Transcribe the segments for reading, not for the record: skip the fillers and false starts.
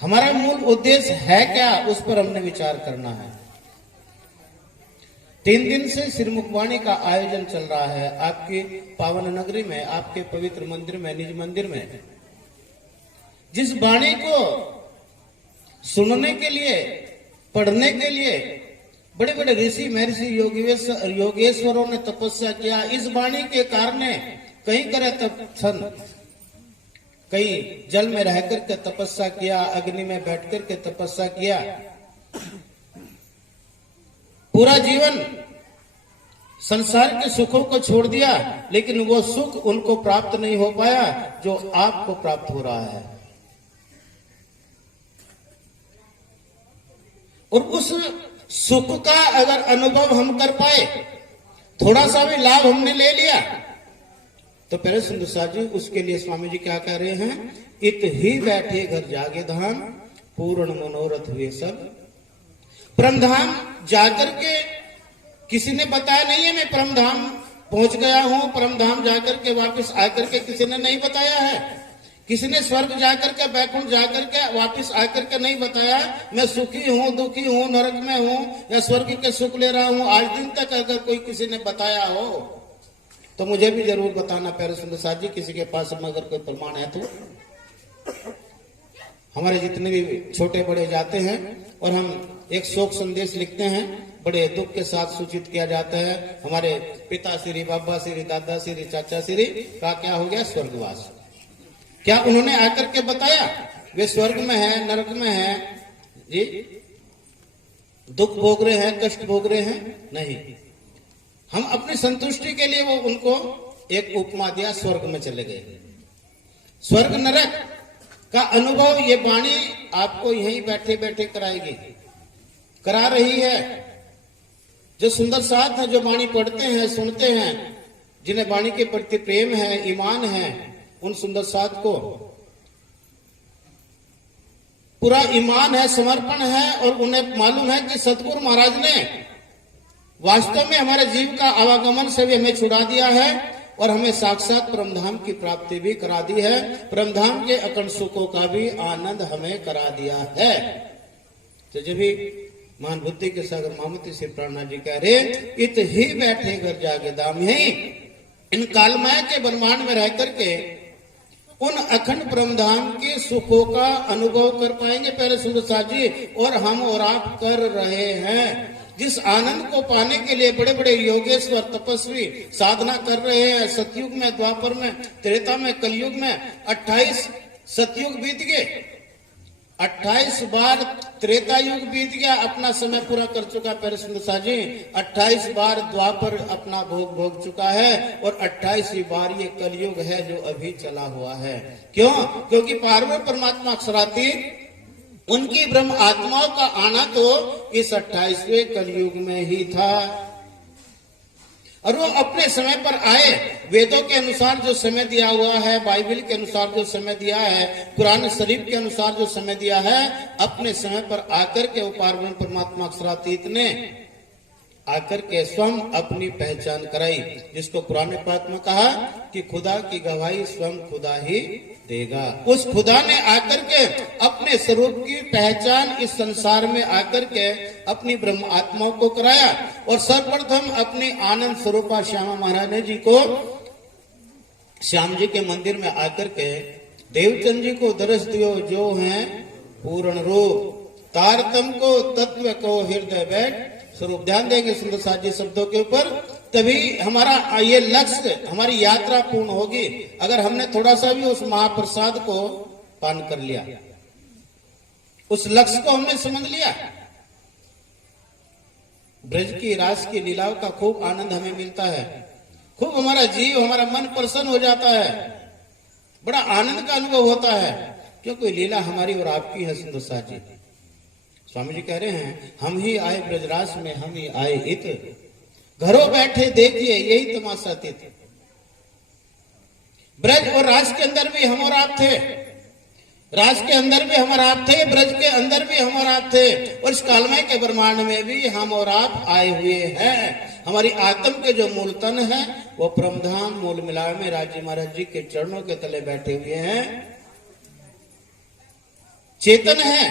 हमारा मूल उद्देश्य है क्या, उस पर हमने विचार करना है। 3 दिन से श्रीमुखवाणी का आयोजन चल रहा है आपकी पावन नगरी में, आपके पवित्र मंदिर में, निज मंदिर में। जिस वाणी को सुनने के लिए, पढ़ने के लिए बड़े बड़े ऋषि महर्षि योगेश्वरों ने तपस्या किया, इस वाणी के कारण कहीं करे तपन, कहीं जल में रह करके तपस्या किया, अग्नि में बैठ करके तपस्या किया, पूरा जीवन संसार के सुखों को छोड़ दिया, लेकिन वो सुख उनको प्राप्त नहीं हो पाया जो आपको प्राप्त हो रहा है। और उस सुख का अगर अनुभव हम कर पाए, थोड़ा सा भी लाभ हमने ले लिया, तो प्यारे सुंदर साथ जी, उसके लिए स्वामी जी क्या कह रहे हैं, इत ही बैठे घर जागे धाम, पूर्ण मनोरथ हुए सब। परमधाम जाकर के किसी ने बताया नहीं है, मैं परमधाम पहुंच गया हूं, परमधाम जाकर के वापस आकर के किसी ने नहीं बताया है। किसी ने स्वर्ग जाकर के, बैकुंठ जाकर के वापस आकर के नहीं बताया मैं सुखी हूं, दुखी हूं, नरक में हूं या स्वर्ग के सुख ले रहा हूं। आज दिन तक अगर कोई किसी ने बताया हो तो मुझे भी जरूर बताना प्यारे सुंदर साथ जी, किसी के पास अगर कोई प्रमाण है तो। हमारे जितने भी छोटे बड़े जाते हैं और हम एक शोक संदेश लिखते हैं, बड़े दुख के साथ सूचित किया जाता है, हमारे पिता श्री, बाबा श्री, दादा श्री, चाचा श्री का क्या हो गया, स्वर्गवास। क्या उन्होंने आकर के बताया वे स्वर्ग में है, नरक में है जी, दुख भोग रहे हैं, कष्ट भोग रहे हैं? नहीं। हम अपनी संतुष्टि के लिए वो उनको एक उपमा दिया, स्वर्ग में चले गए। स्वर्ग नरक का अनुभव ये वाणी आपको यहीं बैठे बैठे कराएगी, करा रही है। जो सुंदर साथ है, जो वाणी पढ़ते हैं, सुनते हैं, जिन्हें वाणी के प्रति प्रेम है, ईमान है, उन सुंदर साथ को पूरा ईमान है, समर्पण है, और उन्हें मालूम है कि सतगुरु महाराज ने वास्तव में हमारे जीव का आवागमन से भी हमें छुड़ा दिया है और हमें साक्षात परमधाम की प्राप्ति भी करा दी है, परमधाम के अखंड सुखों का भी आनंद हमें करा दिया है। तो जब भी महान बुद्धि के सागर मामती से प्राणनाथ जी कह रहे, इत ही बैठे घर जागे धाम, यही इन कालमय के ब्रह्मांड में रह करके उन अखंड ब्रह्मधाम के सुखों का अनुभव कर पाएंगे प्यारे सुंदर साथ जी। और हम और आप कर रहे हैं। जिस आनंद को पाने के लिए बड़े बड़े योगेश्वर तपस्वी साधना कर रहे हैं, सतयुग में, द्वापर में, त्रेता में, कलयुग में 28 सतयुग बीत गए, 28 बार त्रेता युग बीत गया, अपना समय पूरा कर चुका प्यारे सुंदर साथ जी। 28 बार द्वापर अपना भोग भोग चुका है और 28वीं बार ये कलयुग है जो अभी चला हुआ है। क्यों? क्योंकि पार्वती परमात्मा अक्षरातीत उनकी ब्रह्म आत्माओं का आना तो इस 28वें कलयुग में ही था और वो अपने समय पर आए। वेदों के अनुसार जो समय दिया हुआ है, बाइबल के अनुसार जो समय दिया है, कुरान शरीफ के अनुसार जो समय दिया है, अपने समय पर आकर के वो पार्वती परमात्मा अक्षरातीत ने आकर के स्वयं अपनी पहचान कराई, जिसको कुरान पाक में कहा कि खुदा की गवाही स्वयं खुदा ही देगा। उस खुदा ने आकर के अपने स्वरूप की पहचान इस संसार में आकर के अपनी ब्रह्म आत्माओं को कराया और सर्वप्रथम अपनी आनंद स्वरूपा श्यामा महाराज जी को, श्याम जी के मंदिर में आकर के देवचंद जी को दर्श दियो, जो है पूर्ण रूप, तारतम को तत्व को हृदय बैठ स्वरूप। ध्यान देंगे सुंदर साथ जी शब्दों के ऊपर, तभी हमारा ये लक्ष्य, हमारी यात्रा पूर्ण होगी। अगर हमने थोड़ा सा भी उस महाप्रसाद को पान कर लिया, उस लक्ष्य को हमने समझ लिया, ब्रज की रास की लीलाओं का खूब आनंद हमें मिलता है, खूब हमारा जीव, हमारा मन प्रसन्न हो जाता है, बड़ा आनंद का अनुभव होता है, क्योंकि लीला हमारी और आपकी है सुंदर साथ जी। स्वामी जी कह रहे हैं, हम ही आए ब्रजरास में, हम ही आए इत, घरों बैठे देखिए यही तमाशा तीत। ब्रज और रास के अंदर भी हम और आप थे, रास के अंदर भी हम और आप थे, ब्रज के अंदर भी हम और आप थे, और इस कालमय के ब्रह्मांड में भी हम और आप आए हुए हैं। हमारी आत्म के जो मूल तन है वो परमधाम मूल मिलाव में राजी महाराज जी के चरणों के तले बैठे हुए हैं। चेतन है,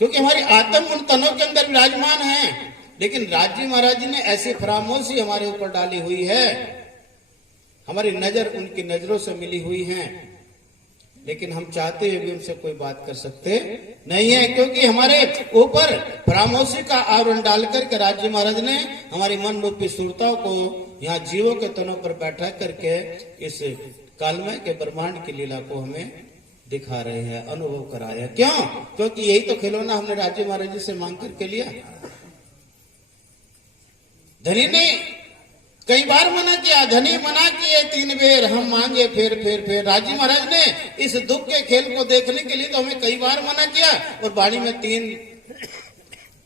क्योंकि हमारी आत्म उन तनों के अंदर विराजमान है। लेकिन राज्य महाराज जी ने ऐसी फरामोशी हमारे ऊपर डाली हुई है, हमारी नजर उनकी नजरों से मिली हुई है, लेकिन हम चाहते हुए भी उनसे कोई बात कर सकते नहीं है, क्योंकि हमारे ऊपर फरामोशी का आवरण डालकर के राज्य महाराज ने हमारी मन रूपी सुरताओं को यहाँ जीवों के तनों पर बैठा करके इस कालमय के ब्रह्मांड की लीला को हमें दिखा रहे हैं, अनुभव कराया है। क्यों? क्योंकि यही तो खिलौना हमने राज्य महाराज जी से मांग करके लिया। धनी ने कई बार मना किया, धनी मना किए 3 बेर, हम मांगे फिर। राज्य महाराज ने इस दुख के खेल को देखने के लिए तो हमें कई बार मना किया, और वाणी में 3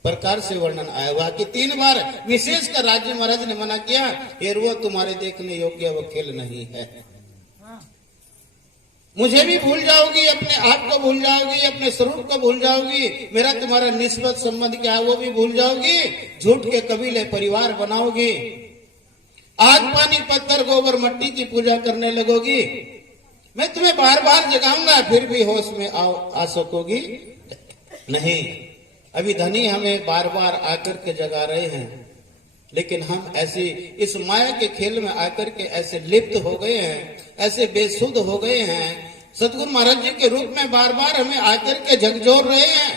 प्रकार से वर्णन आया हुआ कि 3 बार विशेषकर राज्य महाराज ने मना किया, फिर वो तुम्हारे देखने योग्य वो खेल नहीं है। मुझे भी भूल जाओगी, अपने आप को भूल जाओगी, अपने स्वरूप को भूल जाओगी, मेरा तुम्हारा निस्बत संबंध क्या है वो भी भूल जाओगी, झूठ के कबीले परिवार बनाओगी, आग पानी पत्थर गोबर मट्टी की पूजा करने लगोगी, मैं तुम्हें बार बार जगाऊंगा फिर भी होश में आ सकोगी नहीं। अभी धनी हमें बार बार आकर के जगा रहे हैं, लेकिन हम ऐसे इस माया के खेल में आकर के ऐसे लिप्त हो गए हैं, ऐसे बेसुध हो गए हैं, सतगुरु महाराज जी के रूप में बार बार हमें आकर के झकझोर रहे हैं,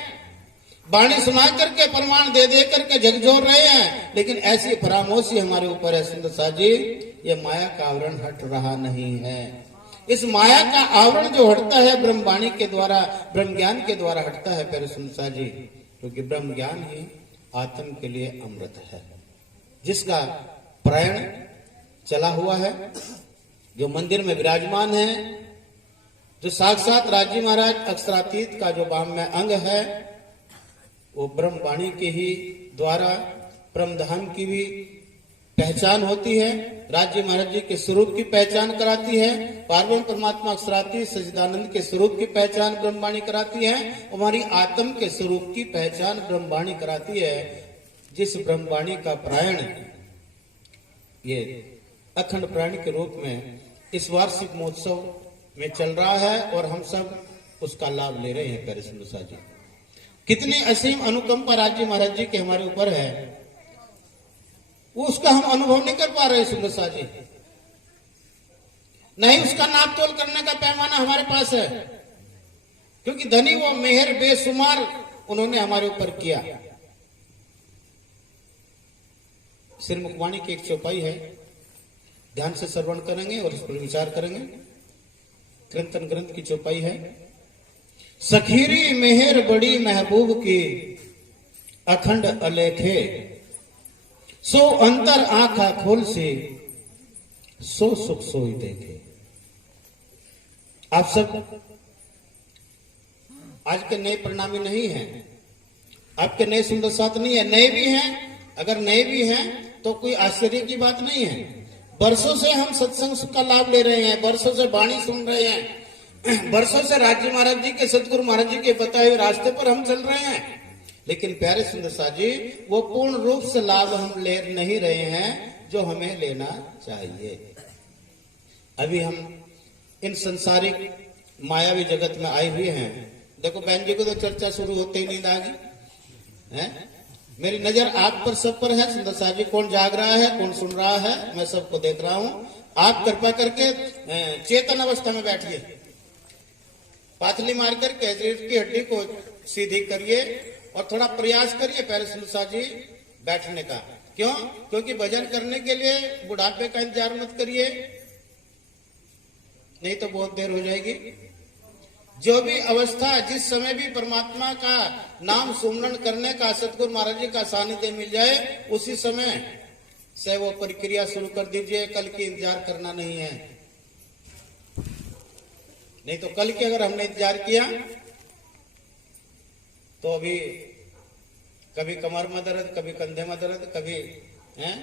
वाणी सुना करके प्रमाण दे दे करके झकझोर रहे हैं, लेकिन ऐसी फरामोशी हमारे ऊपर है सुंदर साहब जी, ये माया का आवरण हट रहा नहीं है। इस माया का आवरण जो हटता है ब्रह्मवाणी के द्वारा, ब्रह्म ज्ञान के द्वारा हटता है प्यारे सुंदर साहब जी, क्योंकि ब्रह्म ज्ञान ही आत्म के लिए अमृत है, जिसका प्रयाण चला हुआ है, जो मंदिर में विराजमान है, जो साक्षात राज्य महाराज अक्षरातीत का जो वाङ्मय अंग है, वो ब्रह्मवाणी के ही द्वारा ब्रह्मधाम की भी पहचान होती है, राज्य महाराज जी के स्वरूप की पहचान कराती है, पार्वती परमात्मा अक्षरातीत सच्चिदानंद के स्वरूप की पहचान ब्रह्मवाणी कराती है, हमारी आत्म के स्वरूप की पहचान ब्रह्मवाणी कराती है, जिस ब्रह्मवाणी का प्रायण ये अखंड प्राणी के रूप में इस वार्षिक महोत्सव में चल रहा है, और हम सब उसका लाभ ले रहे हैं प्यारे सुंदर साहब जी। कितनी असीम अनुकंपा राज्य महाराज जी के हमारे ऊपर है, वो उसका हम अनुभव नहीं कर पा रहे सुंदर साहब जी, नहीं उसका नाप तोल करने का पैमाना हमारे पास है, क्योंकि धनी वो मेहर बेशुमार उन्होंने हमारे ऊपर किया। श्रीमुखवाणी की एक चौपाई है, ध्यान से श्रवण करेंगे और इस पर विचार करेंगे। कीर्तन ग्रंथ की चौपाई है, सखीरी मेहर बड़ी महबूब की अखंड अलेखे, सो अंतर आंखा खोल से सो सुख सोई देखे। आप सब आज के नए परिणामी नहीं हैं, आपके नए सुंदर साथ नहीं है, नए भी हैं, अगर नए भी हैं तो कोई आश्चर्य की बात नहीं है। वर्षों से हम सत्संग का लाभ ले रहे हैं, वर्षों से वाणी सुन रहे हैं, वर्षों से राज्य महाराज जी के सतगुरु महाराज जी के बताए हुए रास्ते पर हम चल रहे हैं, लेकिन प्यारे सुंदर साहब जी वो पूर्ण रूप से लाभ हम ले नहीं रहे हैं जो हमें लेना चाहिए। अभी हम इन संसारिक मायावी जगत में आए हुए हैं। देखो बहन जी को तो चर्चा शुरू होते ही नींद आ गई है। मेरी नजर आप पर सब पर है सुंदर साहब जी, कौन जाग रहा है कौन सुन रहा है मैं सबको देख रहा हूं। आप कृपा करके चेतन अवस्था में बैठिए, पाथली मार करके रीढ़ की हड्डी को सीधी करिए और थोड़ा प्रयास करिए पहले सुंदर साहब जी बैठने का। क्यों? क्योंकि भजन करने के लिए बुढ़ापे का इंतजार मत करिए, नहीं तो बहुत देर हो जाएगी। जो भी अवस्था जिस समय भी परमात्मा का नाम सुमरण करने का सतगुरु महाराज जी का सानिध्य मिल जाए उसी समय से वो प्रक्रिया शुरू कर दीजिए। कल की इंतजार करना नहीं है, नहीं तो कल के अगर हमने इंतजार किया तो अभी कभी कमर में दर्द, कभी कंधे में दर्द, कभी हैं,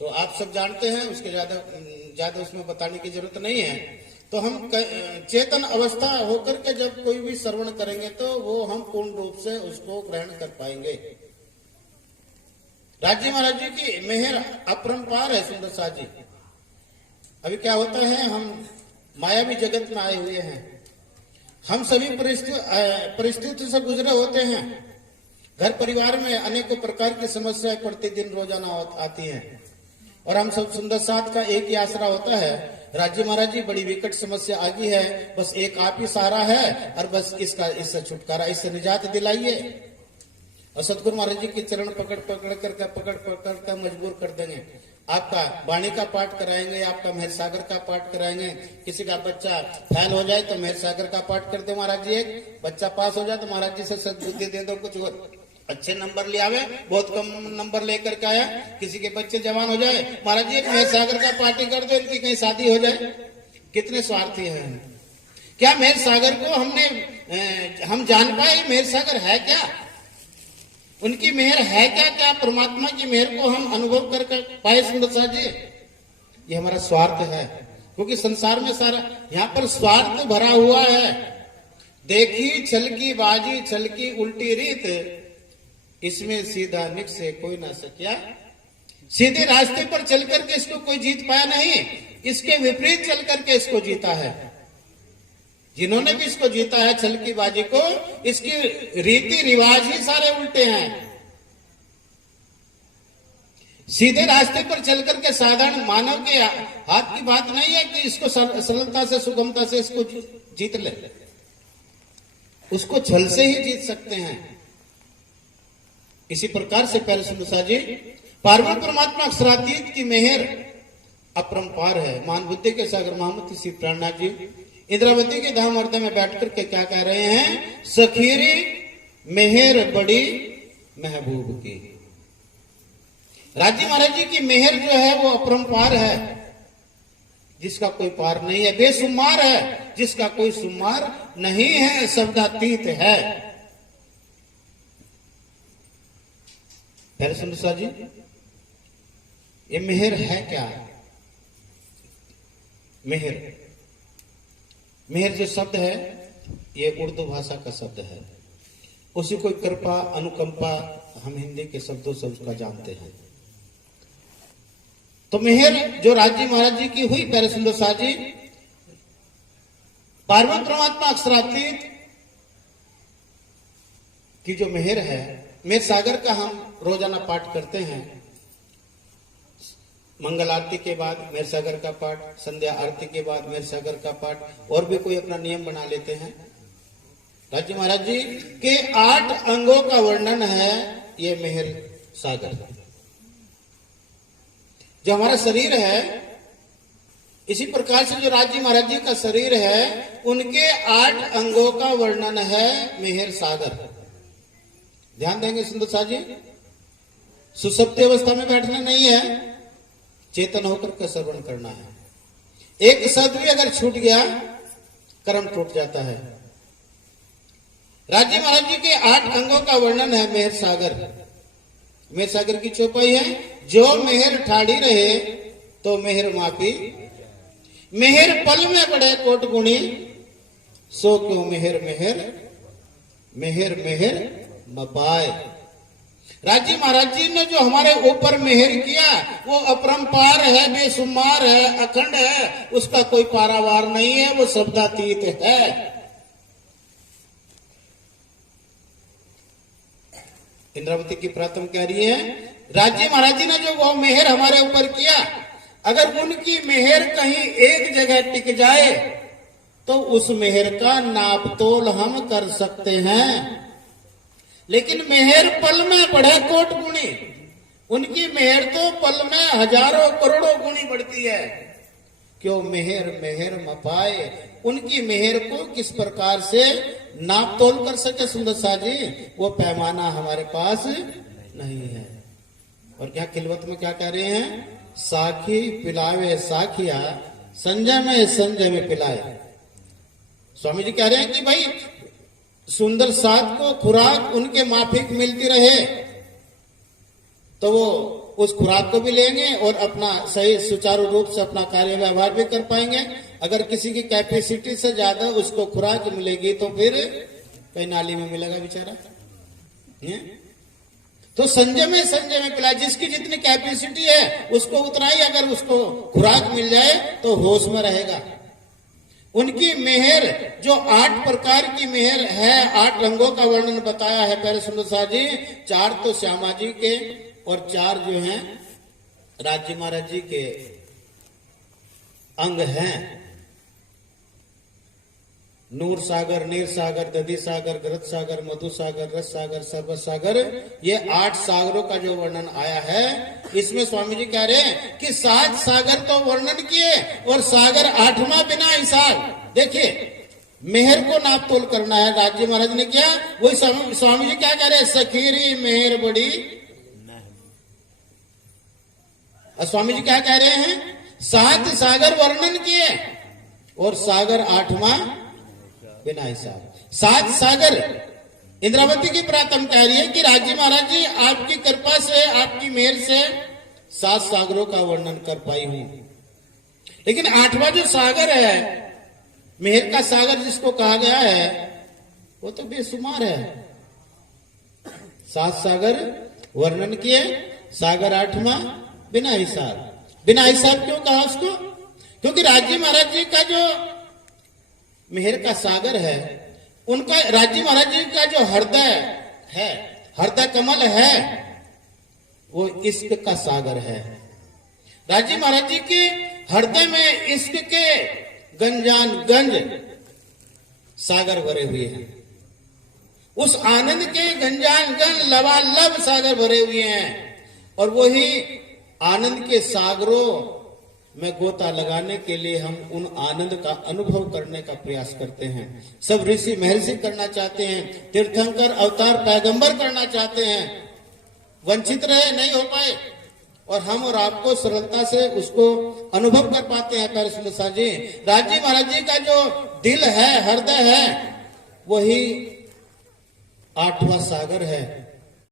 तो आप सब जानते हैं, उसके ज्यादा उसमें बताने की जरूरत नहीं है। तो हम चेतन अवस्था होकर के जब कोई भी श्रवण करेंगे तो वो हम पूर्ण रूप से उसको ग्रहण कर पाएंगे। राज्य महाराज जी की मेहर अपरंपार है सुंदर साहब जी। अभी क्या होता है, हम मायावी जगत में आए हुए हैं, हम सभी परिस्थिति से गुजरे होते हैं। घर परिवार में अनेकों प्रकार की समस्याएं प्रतिदिन रोजाना आती हैं और हम सब सुंदर साथ का एक ही आसरा होता है, राज्य महाराज जी बड़ी विकट समस्या आ गई है, बस एक आप ही सहारा है और बस इससे छुटकारा, इससे निजात दिलाइए। और सतगुरु महाराज जी के चरण पकड़ कर मजबूर कर देंगे। आपका वाणी का पाठ कराएंगे, आपका मेहर सागर का पाठ कराएंगे। किसी का बच्चा फेल हो जाए तो मेहर सागर का पाठ कर दे महाराज जी, एक बच्चा पास हो जाए तो महाराज जी से सद्बुद्धि दे दो, कुछ और अच्छे नंबर ले आवे, बहुत कम नंबर लेकर के आया। किसी के बच्चे जवान हो जाए, महाराज जी एक मेहर सागर का पार्टी कर दो, इनकी कहीं शादी हो जाए। कितने स्वार्थी हैं। क्या मेहर सागर को हम जान पाए मेहर सागर है क्या, उनकी मेहर है क्या, क्या परमात्मा की मेहर को हम अनुभव कर पाए सुंदर साथ जी। ये हमारा स्वार्थ है, क्योंकि संसार में सारा यहाँ पर स्वार्थ भरा हुआ है। देखी छलकी बाजी छलकी उल्टी रीत, इसमें सीधा निक से कोई ना सकिया। सीधे रास्ते पर चल करके इसको कोई जीत पाया नहीं, इसके विपरीत चल करके इसको जीता है। जिन्होंने भी इसको जीता है छलकी बाजी को, इसकी रीति रिवाज ही सारे उल्टे हैं। सीधे रास्ते पर चल करके साधारण मानव के हाथ की बात नहीं है कि इसको सरलता से सुगमता से इसको जीत ले, उसको छल से ही जीत सकते हैं। इसी प्रकार से पहले सुनसा जी, पार्वती परमात्मा अक्षरातीत की मेहर अपरंपार है। मान बुद्धि के सागर महामती श्री प्राणनाथ जी इंद्रावती के धाम हृदय में बैठ करके क्या कह रहे हैं, सखीरी मेहर बड़ी महबूब की। राज्य महाराज जी की मेहर जो है वो अपरंपार है, जिसका कोई पार नहीं है, बेसुमार है, जिसका कोई सुमार नहीं है, शब्दातीत है। सुंदर जी, ये मेहर है क्या? मेहर जो शब्द है ये उर्दू भाषा का शब्द है। उसी कोई कृपा अनुकंपा हम हिंदी के शब्दों से उसका जानते हैं। तो मेहर जो राज्य महाराज जी की हुई प्यारे सुंदर शाह जी, पार्वती परमात्मा अक्षरातीत की जो मेहर है, मेहर सागर का हम रोजाना पाठ करते हैं। मंगल आरती के बाद मेहर सागर का पाठ, संध्या आरती के बाद मेहर सागर का पाठ, और भी कोई अपना नियम बना लेते हैं। राज्य महाराज जी के 8 अंगों का वर्णन है ये मेहर सागर। जो हमारा शरीर है, इसी प्रकार से जो राज्य महाराज जी का शरीर है, उनके 8 अंगों का वर्णन है मेहर सागर। ध्यान देंगे सुंदर साह जी, सुसुप्ति अवस्था में बैठना नहीं है, चेतन होकर के श्रवण करना है। एक शब्द भी अगर छूट गया कर्म टूट जाता है। राज्य महाराज जी के 8 अंगों का वर्णन है मेहर सागर। मेहर सागर की चौपाई है, जो मेहर ठाड़ी रहे तो मेहर मापी, मेहर पल में बड़े कोट गुणी, सो क्यों मेहर मेहर मेहर मेहर मपाए। राज्य महाराज जी ने जो हमारे ऊपर मेहर किया वो अपरंपार है, बेसुमार है, अखंड है, उसका कोई पारावार नहीं है, वो शब्दातीत है। इंद्रावती की प्रातम कह रही है, राज्य महाराज जी ने जो वो मेहर हमारे ऊपर किया, अगर उनकी मेहर कहीं एक जगह टिक जाए तो उस मेहर का नापतोल हम कर सकते हैं। लेकिन मेहर पल में बढ़े कोट गुणी, उनकी मेहर तो पल में हजारों करोड़ों गुणी बढ़ती है। क्यों मेहर मेहर मपाए, उनकी मेहर को किस प्रकार से नाप तोल कर सके सुंदर शाह जी, वो पैमाना हमारे पास नहीं है। और क्या खिलवत में क्या कह रहे हैं, साखी पिलावे साखिया, संजय में संजय में पिलाए। स्वामी जी कह रहे हैं कि भाई सुंदर साथ को खुराक उनके माफिक मिलती रहे तो वो उस खुराक को भी लेंगे और अपना सही सुचारू रूप से अपना कार्य व्यवहार भी कर पाएंगे। अगर किसी की कैपेसिटी से ज्यादा उसको खुराक मिलेगी तो फिर कहीं नाली में मिलेगा बेचारा। तो संजय में पिला, जिसकी जितनी कैपेसिटी है उसको उतना ही अगर उसको खुराक मिल जाए तो होश में रहेगा। उनकी मेहर जो 8 प्रकार की मेहर है, 8 रंगों का वर्णन बताया है प्यारे सुंदर साहब जी। 4 तो श्यामा जी के और 4 जो हैं राज्य महाराज जी के अंग हैं। नूर सागर, नीर सागर, दधि सागर, घृत सागर, मधु सागर, रस सागर, सर्वत सागर, ये 8 सागरों का जो वर्णन आया है, इसमें स्वामी जी कह रहे हैं कि 7 सागर तो वर्णन किए और सागर 8वां बिना हिसाब। देखिए मेहर को नाप तोल करना है, राज्य महाराज ने किया, वही स्वामी जी क्या कह रहे हैं, सखीरी मेहर बड़ी। और स्वामी जी क्या कह रहे हैं, 7 सागर वर्णन किए और सागर 8वां बिना हिसाब। 7 सागर। इंद्रावती की प्रातम कह रही है कि राज्य महाराज जी आपकी कृपा से, आपकी मेहर से 7 सागरों का वर्णन कर पाई हूं, लेकिन 8वां जो सागर है, मेहर का सागर जिसको कहा गया है, वो तो बेसुमार है। 7 सागर वर्णन किए, सागर 8वां बिना हिसाब। बिना हिसाब क्यों कहा उसको? क्योंकि राज्य महाराज जी का जो मेहर का सागर है, उनका राज्य महाराज जी का जो हृदय है, हृदय कमल है, वो इश्क का सागर है। राज्य महाराज जी के हृदय में इश्क के गंजान गंज सागर भरे हुए हैं। उस आनंद के गंजान गंज लबालब सागर भरे हुए हैं, और वही आनंद के सागरों में गोता लगाने के लिए हम उन आनंद का अनुभव करने का प्रयास करते हैं। सब ऋषि महर्षि करना चाहते हैं, तीर्थंकर अवतार पैगंबर करना चाहते हैं, वंचित रहे, नहीं हो पाए, और हम और आपको सरलता से उसको अनुभव कर पाते हैं। प्यारे सुंदर साहब जी, राज्य महाराज जी का जो दिल है, हृदय है, वही 8वां सागर है।